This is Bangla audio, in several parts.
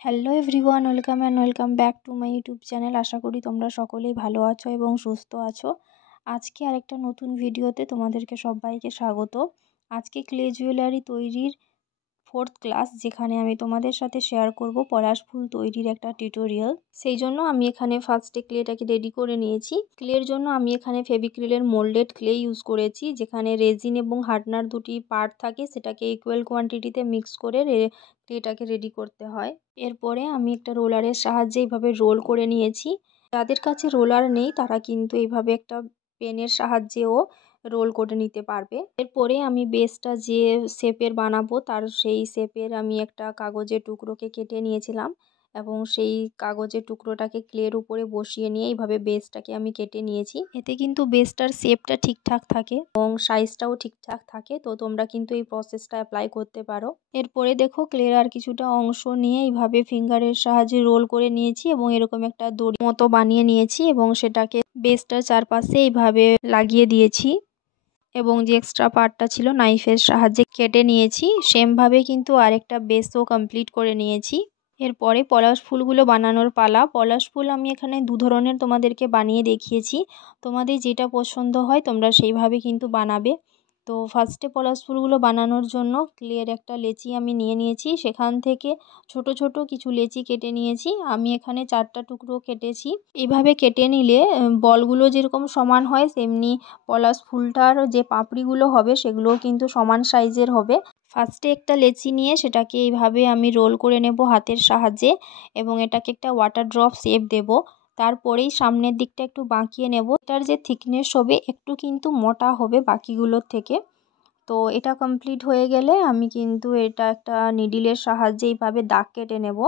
Hello everyone, welcome back to my YouTube channel. আশা করি তোমরা সকলেই ভালো আছো এবং সুস্থ আছো। আজকে আরেকটা নতুন ভিডিওতে তোমাদেরকে সবাইকে স্বাগত। আজকে ক্লে জুয়েলারি তৈরির 4th ক্লাস, যেখানে আমি তোমাদের সাথে শেয়ার করব পলাশ ফুল তৈরির একটা টিউটোরিয়াল। সেই জন্য আমি এখানে ফার্স্টে ক্লেটাকে রেডি করে নিয়েছি। ক্লের জন্য আমি এখানে ফেভিক্রিলের মোল্ডেড ক্লে ইউজ করেছি, যেখানে রেজিন এবং হার্ডনার দুটি পার্ট থাকে, সেটাকে ইকুয়াল কোয়ান্টিটিতে মিক্স করে ক্লেটাকে রেডি করতে হয়। এরপরে আমি একটা রোলারের সাহায্যে এইভাবে রোল করে নিয়েছি। যাদের কাছে রোলার নেই তারা কিন্তু এইভাবে একটা পেনের সাহায্যেও রোল করে নিতে পারবে। এরপরে আমি বেসটা যে শেপের বানাবো তার সেই শেপের আমি একটা কাগজের টুকরোকে কেটে নিয়েছিলাম এবং সেই কাগজের টুকরোটাকে ক্লের উপরে বসিয়ে নিয়ে এইভাবে বেসটাকে আমি কেটে নিয়েছি। এতে কিন্তু বেসটার শেপটা ঠিকঠাক থাকে এবং সাইজটাও ঠিকঠাক থাকে। তো তোমরা কিন্তু এই প্রসেসটা অ্যাপ্লাই করতে পারো। এরপরে দেখো ক্লের আর কিছুটা অংশ নিয়ে এইভাবে ফিঙ্গারের সাহায্যে রোল করে নিয়েছি এবং এরকম একটা দড়ি মতো বানিয়ে নিয়েছি এবং সেটাকে বেসটার চারপাশে এইভাবে লাগিয়ে দিয়েছি এবং যে এক্সট্রা পার্টটা ছিল নাইফের সাহায্যে কেটে নিয়েছি। সেমভাবে কিন্তু আরেকটা বেসও কমপ্লিট করে নিয়েছি। এরপরে পলাশ ফুলগুলো বানানোর পালা। পলাশ ফুল আমি এখানে দু ধরনের তোমাদেরকে বানিয়ে দেখিয়েছি। তোমাদের যেটা পছন্দ হয় তোমরা সেইভাবে কিন্তু বানাবে। তো ফার্স্টে পলাশ ফুলগুলো বানানোর জন্য ক্লের একটা লেচি আমি নিয়ে নিয়েছি, সেখান থেকে ছোট ছোট কিছু লেচি কেটে নিয়েছি। আমি এখানে 4টা টুকরো কেটেছি। এইভাবে কেটে নিলে বলগুলো যেরকম সমান হয় তেমনি পলাশ ফুলটার যে পাপড়িগুলো হবে সেগুলোও কিন্তু সমান সাইজের হবে। ফার্স্টে একটা লেচি নিয়ে সেটাকে এইভাবে আমি রোল করে নেব হাতের সাহায্যে এবং এটাকে একটা ওয়াটার ড্রপ শেপ দেব। তারপরেই সামনের দিকটা একটু বাঁকিয়ে নেব। এটার যে থিকনেস হবে একটু কিন্তু মোটা হবে বাকিগুলোর থেকে। তো এটা কমপ্লিট হয়ে গেলে আমি কিন্তু এটা একটা নিডিলের সাহায্যে এইভাবে দাগ কেটে নেব।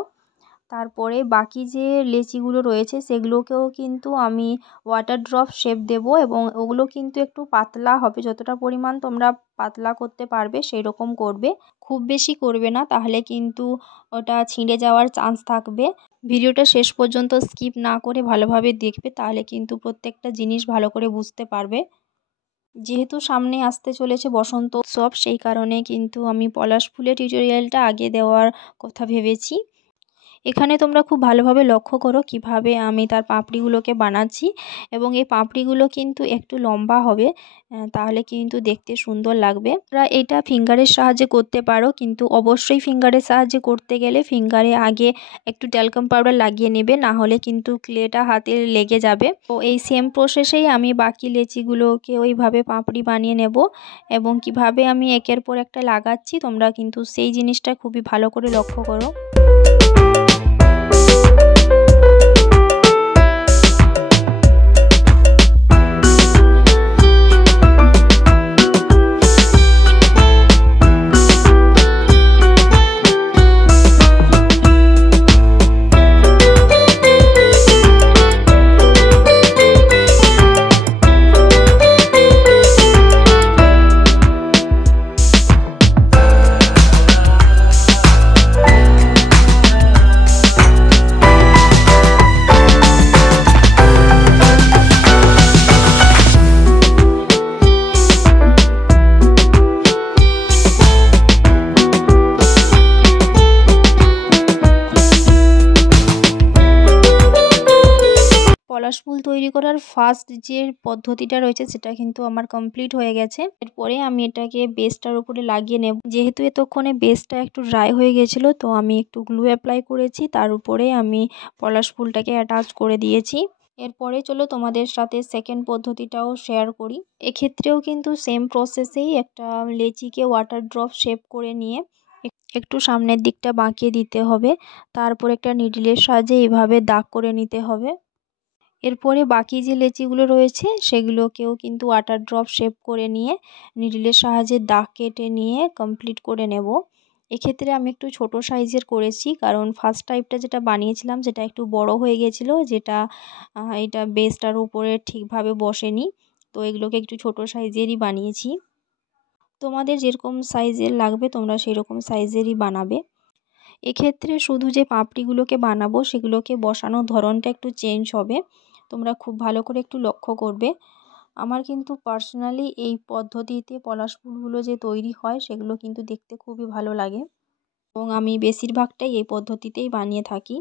তারপরে বাকি যে লেচিগুলো রয়েছে সেগুলোকেও কিন্তু আমি ওয়াটার ড্রপ শেপ দেব এবং ওগুলো কিন্তু একটু পাতলা হবে। যতটা পরিমাণ তোমরা পাতলা করতে পারবে সেই রকম করবে, খুব বেশি করবে না, তাহলে কিন্তু ওটা ছিঁড়ে যাওয়ার চান্স থাকবে। ভিডিওটা শেষ পর্যন্ত স্কিপ না করে ভালোভাবে দেখবে, তাহলে কিন্তু প্রত্যেকটা জিনিস ভালো করে বুঝতে পারবে। যেহেতু সামনে আসতে চলেছে বসন্ত উৎসব, সেই কারণে কিন্তু আমি পলাশ ফুলের টিউটোরিয়ালটা আগে দেওয়ার কথা ভেবেছি। এখানে তোমরা খুব ভালোভাবে লক্ষ্য করো কিভাবে আমি তার পাপড়িগুলোকে বানাচ্ছি এবং এই পাপড়িগুলো কিন্তু একটু লম্বা হবে, তাহলে কিন্তু দেখতে সুন্দর লাগবে। তোমরা এটা ফিঙ্গারের সাহায্যে করতে পারো, কিন্তু অবশ্যই ফিঙ্গারের সাহায্যে করতে গেলে ফিঙ্গারে আগে একটু ট্যালকাম পাউডার লাগিয়ে নেবে, না হলে কিন্তু ক্লেটা হাতে লেগে যাবে। তো এই সেম প্রসেসেই আমি বাকি লেচিগুলোকে ওইভাবে পাপড়ি বানিয়ে নেব এবং কিভাবে আমি একের পর একটা লাগাচ্ছি তোমরা কিন্তু সেই জিনিসটা খুবই ভালো করে লক্ষ্য করো। পলাশ ফুল তৈরি করার ফার্স্ট যে পদ্ধতিটা রয়েছে সেটা কিন্তু আমার কমপ্লিট হয়ে গেছে। এরপরে আমি এটাকে বেসটার উপরে লাগিয়ে নেব। যেহেতু এতক্ষণে বেসটা একটু ড্রাই হয়ে গেছিলো, তো আমি একটু গ্লু অ্যাপ্লাই করেছি, তার উপরে আমি পলাশ ফুলটাকে অ্যাটাচ করে দিয়েছি। এরপরে চলো তোমাদের সাথে সেকেন্ড পদ্ধতিটাও শেয়ার করি। এক্ষেত্রেও কিন্তু সেম প্রসেসেই একটা লেচিকে ওয়াটার ড্রপ শেপ করে নিয়ে একটু সামনের দিকটা বাঁকিয়ে দিতে হবে, তারপর একটা নিডলের সাহায্যে এইভাবে দাগ করে নিতে হবে। এরপরে বাকি যে লেচিগুলো রয়েছে সেগুলোকেও কিন্তু ওয়াটার ড্রপ শেপ করে নিয়ে নিডলের সাহায্যে দাগ কেটে নিয়ে কমপ্লিট করে নেব। এক্ষেত্রে আমি একটু ছোট সাইজের করেছি, কারণ ফার্স্ট টাইপটা যেটা বানিয়েছিলাম সেটা একটু বড় হয়ে গেছিলো, যেটা এটা বেসটার উপরে ঠিকভাবে বসেনি। তো এগুলোকে একটু ছোট সাইজেরই বানিয়েছি। তোমাদের যেরকম সাইজের লাগবে তোমরা সেরকম সাইজেরই বানাবে। এক্ষেত্রে শুধু যে পাপড়িগুলোকে বানাবো সেগুলোকে বসানোর ধরনটা একটু চেঞ্জ হবে, তোমরা খুব ভালো করে একটু লক্ষ্য করবে। আমার কিন্তু পার্সোনালি এই পদ্ধতিতে পলাশ ফুলগুলো যে তৈরি হয় সেগুলো কিন্তু দেখতে খুবই ভালো লাগে। এবং আমি বেশিরভাগটাই এই পদ্ধতিতেই বানিয়ে থাকি।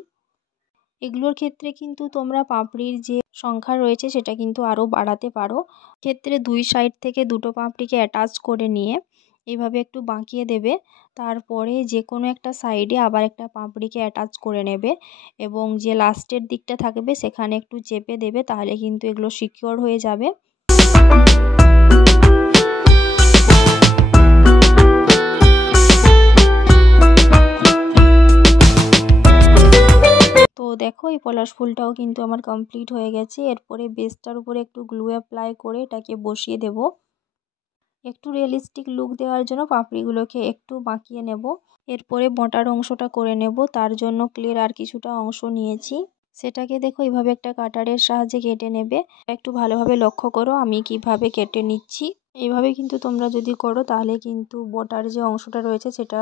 এগুলোর ক্ষেত্রে কিন্তু তোমরা পাপড়ির যে সংখ্যা রয়েছে সেটা কিন্তু আরও বাড়াতে পারো। ক্ষেত্রে 2 সাইড থেকে দুটো পাপড়িকে অ্যাটাচ করে নিয়ে এইভাবে একটু বাঁকিয়ে দেবে, তারপরে যে কোনো একটা সাইডে আবার একটা পাপড়িকে অ্যাটাচ করে নেবে এবং যে লাস্টের দিকটা থাকবে সেখানে একটু চেপে দেবে, তাহলে কিন্তু এগুলো সিকিওর হয়ে যাবে। তো দেখো এই পলাশ ফুলটাও কিন্তু আমার কমপ্লিট হয়ে গেছে। এরপরে বেসটার উপরে একটু গ্লু অ্যাপ্লাই করে এটাকে বসিয়ে দেব। একটু রিয়েলিস্টিক লুক দেওয়ার জন্য পাপড়িগুলোকে একটু বাঁকিয়ে নেব। এরপরে বটার অংশটা করে নেব। তার জন্য ক্লের আর কিছুটা অংশ নিয়েছি, সেটাকে দেখো এইভাবে একটা কাটারের সাহায্যে কেটে নেবে। একটু ভালোভাবে লক্ষ্য করো আমি কিভাবে কেটে নিচ্ছি। এইভাবে কিন্তু তোমরা যদি করো তাহলে কিন্তু বটার যে অংশটা রয়েছে সেটা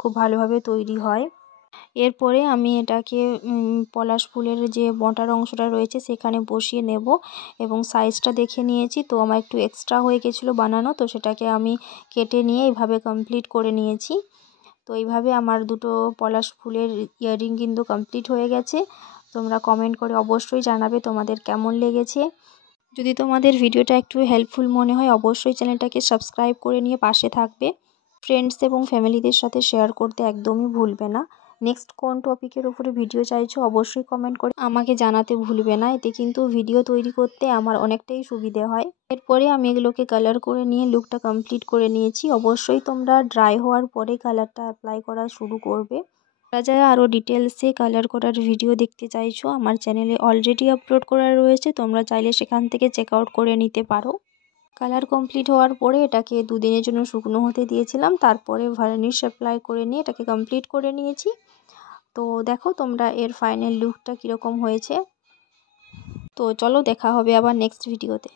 খুব ভালোভাবে তৈরি হয়। এরপরে আমি এটাকে পলাশ ফুলের যে বটার অংশটা রয়েছে সেখানে বসিয়ে নেব এবং সাইজটা দেখে নিয়েছি, তো আমার একটু এক্সট্রা হয়ে গেছিলো বানানো, তো সেটাকে আমি কেটে নিয়ে এইভাবে কমপ্লিট করে নিয়েছি। তো এইভাবে আমার দুটো পলাশ ফুলের ইয়াররিং কিন্তু কমপ্লিট হয়ে গেছে। তোমরা কমেন্ট করে অবশ্যই জানাবে তোমাদের কেমন লেগেছে। যদি তোমাদের ভিডিওটা একটু হেল্পফুল মনে হয় অবশ্যই চ্যানেলটাকে সাবস্ক্রাইব করে নিয়ে পাশে থাকবে। ফ্রেন্ডস এবং ফ্যামিলিদের সাথে শেয়ার করতে একদমই ভুলবে না। নেক্সট কোন টপিকের উপরে ভিডিও চাইছো অবশ্যই কমেন্ট করে আমাকে জানাতে ভুলবে না, এতে কিন্তু ভিডিও তৈরি করতে আমার অনেকটাই সুবিধে হয়। এরপরে আমি এগুলোকে কালার করে নিয়ে লুকটা কমপ্লিট করে নিয়েছি। অবশ্যই তোমরা ড্রাই হওয়ার পরে কালারটা অ্যাপ্লাই করা শুরু করবে। যারা আরও ডিটেলসে কালার করার ভিডিও দেখতে চাইছো আমার চ্যানেলে অলরেডি আপলোড করা রয়েছে, তোমরা চাইলে সেখান থেকে চেক আউট করে নিতে পারো। কালার কমপ্লিট হওয়ার পরে এটাকে 2 দিনের জন্য শুকনো হতে দিয়েছিলাম, তারপরে ভার্নিশ অ্যাপ্লাই করে নিয়ে এটাকে কমপ্লিট করে নিয়েছি। তো দেখো তোমরা এর ফাইনাল লুকটা কীরকম হয়েছে। তো চলো দেখা হবে আবার নেক্সট ভিডিওতে।